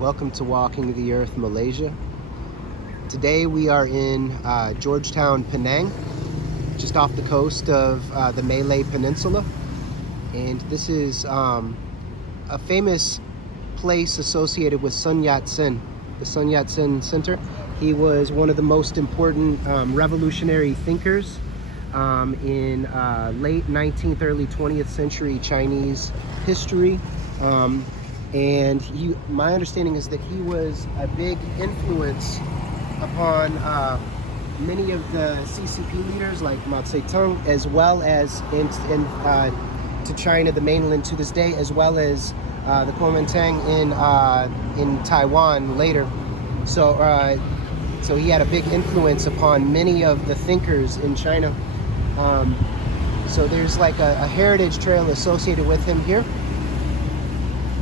Welcome to Walking the Earth, Malaysia. Today we are in Georgetown, Penang, just off the coast of the Malay Peninsula. And this is a famous place associated with Sun Yat-Sen, the Sun Yat-Sen Center. He was one of the most important revolutionary thinkers in late 19th, early 20th century Chinese history. And my understanding is that he was a big influence upon many of the CCP leaders like Mao Zedong, as well as to China, the mainland to this day, as well as the Kuomintang in Taiwan later. So he had a big influence upon many of the thinkers in China. So there's like a heritage trail associated with him here.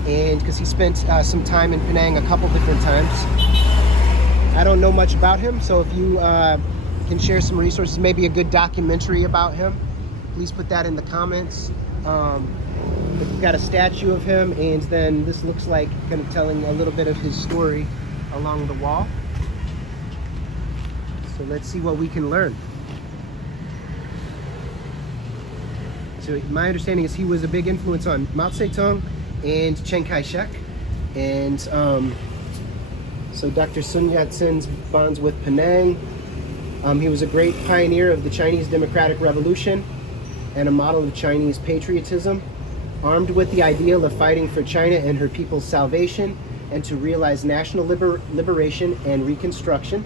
And because he spent some time in Penang a couple different times. I don't know much about him, so if you can share some resources, maybe a good documentary about him, please put that in the comments. We've got a statue of him, and then this looks like kind of telling a little bit of his story along the wall. So let's see what we can learn. So my understanding is he was a big influence on Mao Zedong and Chiang Kai-shek, and so Dr. Sun Yat-sen's bonds with Penang. He was a great pioneer of the Chinese Democratic Revolution and a model of Chinese patriotism, armed with the ideal of fighting for China and her people's salvation and to realize national liberation and reconstruction.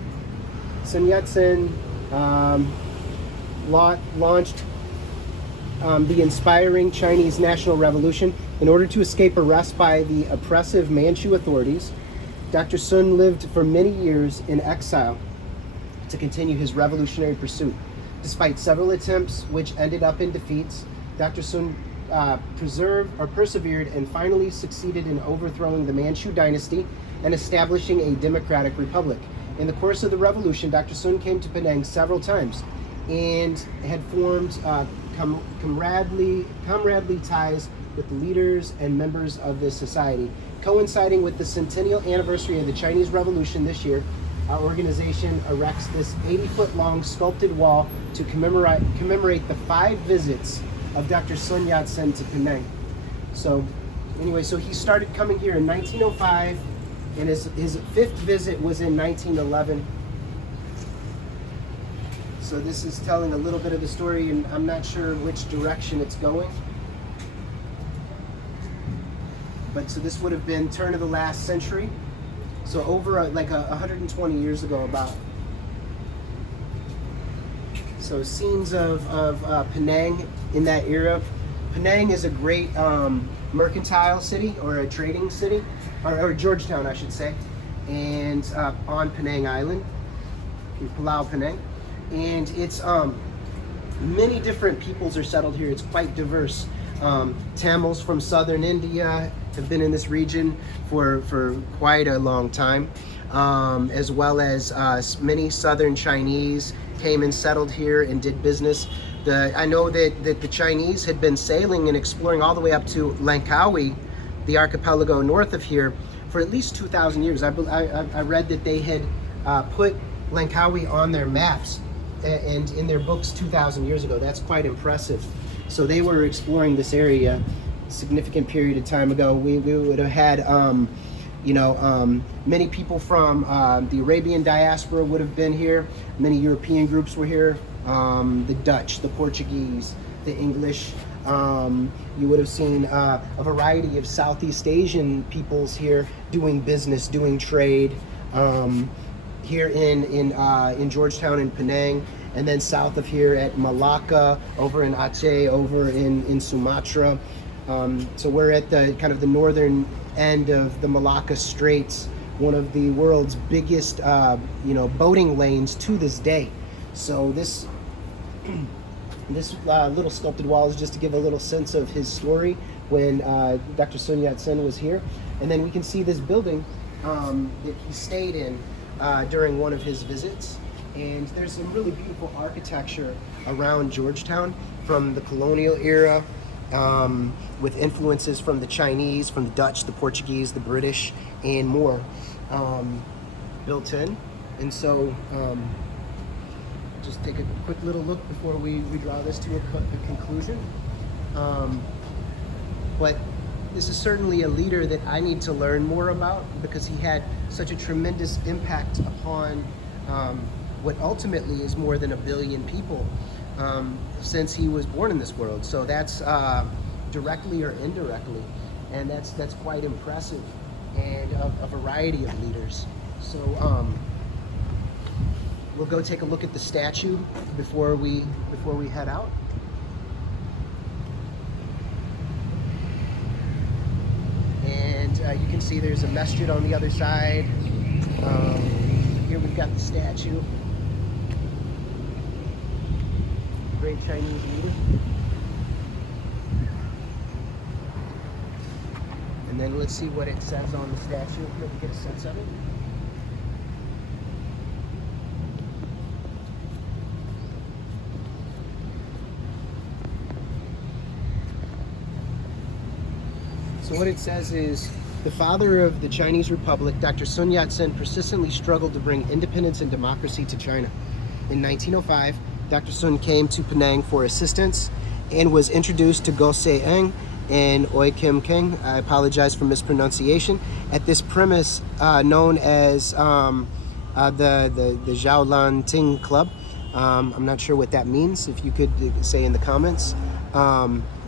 Sun Yat-sen launched the inspiring Chinese National Revolution in order to escape arrest by the oppressive Manchu authorities. Dr. Sun lived for many years in exile to continue his revolutionary pursuit. Despite several attempts which ended up in defeats, Dr. Sun persevered and finally succeeded in overthrowing the Manchu dynasty and establishing a democratic republic. In the course of the revolution, Dr. Sun came to Penang several times and had formed comradely ties with the leaders and members of this society. Coinciding with the centennial anniversary of the Chinese Revolution this year, our organization erects this 80-foot-long sculpted wall to commemorate the 5 visits of Dr. Sun Yat-sen to Penang. So anyway, so he started coming here in 1905, and his 5th visit was in 1911. So this is telling a little bit of the story, and I'm not sure which direction it's going. But so this would have been turn of the last century. So over like 120 years ago about. So scenes of Penang in that era. Penang is a great mercantile city, or a trading city, or Georgetown I should say, and on Penang Island, in Pulau Penang. And it's many different peoples are settled here. It's quite diverse. Tamils from southern India have been in this region for quite a long time, as well as many southern Chinese came and settled here and did business. I know that the Chinese had been sailing and exploring all the way up to Langkawi, the archipelago north of here, for at least 2,000 years. I read that they had put Langkawi on their maps and in their books 2,000 years ago. That's quite impressive. So they were exploring this area a significant period of time ago. We would have had, many people from the Arabian diaspora would have been here. Many European groups were here. The Dutch, the Portuguese, the English. You would have seen a variety of Southeast Asian peoples here doing business, doing trade. Here in Georgetown and Penang, and then south of here at Malacca, over in Aceh, over in Sumatra. So we're at the kind of the northern end of the Malacca Straits, one of the world's biggest boating lanes to this day. So this little sculpted wall is just to give a little sense of his story when Dr. Sun Yat-sen was here. And then we can see this building that he stayed in during one of his visits. And there's some really beautiful architecture around Georgetown from the colonial era with influences from the Chinese, from the Dutch, the Portuguese, the British, and more built in. And so just take a quick little look before we draw this to a conclusion. But this is certainly a leader that I need to learn more about, because he had such a tremendous impact upon what ultimately is more than 1 billion people since he was born in this world. So that's directly or indirectly, and that's quite impressive, and a variety of leaders. So we'll go take a look at the statue before we head out. And you can see there's a masjid on the other side. Here we've got the statue. Great Chinese leader. And then let's see what it says on the statue. Let me get a sense of it. So what it says is, the father of the Chinese Republic, Dr. Sun Yat-Sen, persistently struggled to bring independence and democracy to China. In 1905, Dr. Sun came to Penang for assistance and was introduced to Go Se-eng and Oi Kim King, I apologize for mispronunciation, at this premise known as the Zhaolan Ting Club. I'm not sure what that means, if you could say in the comments.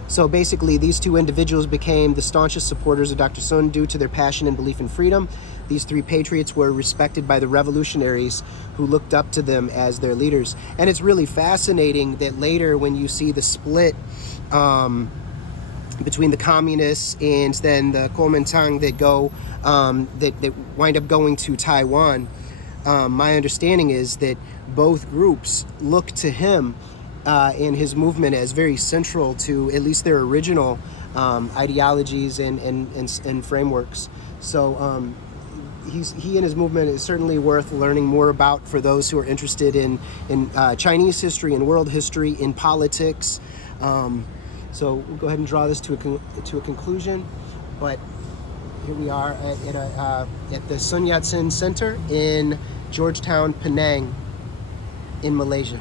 So basically, these two individuals became the staunchest supporters of Dr. Sun due to their passion and belief in freedom. These three patriots were respected by the revolutionaries who looked up to them as their leaders. And it's really fascinating that later, when you see the split between the communists and then the Kuomintang that go that wind up going to Taiwan, my understanding is that both groups look to him and his movement as very central to at least their original ideologies and frameworks. So he and his movement is certainly worth learning more about for those who are interested in Chinese history and world history, in politics. So we'll go ahead and draw this to a conclusion. But here we are at the Sun Yat-Sen Center in Georgetown, Penang, in Malaysia.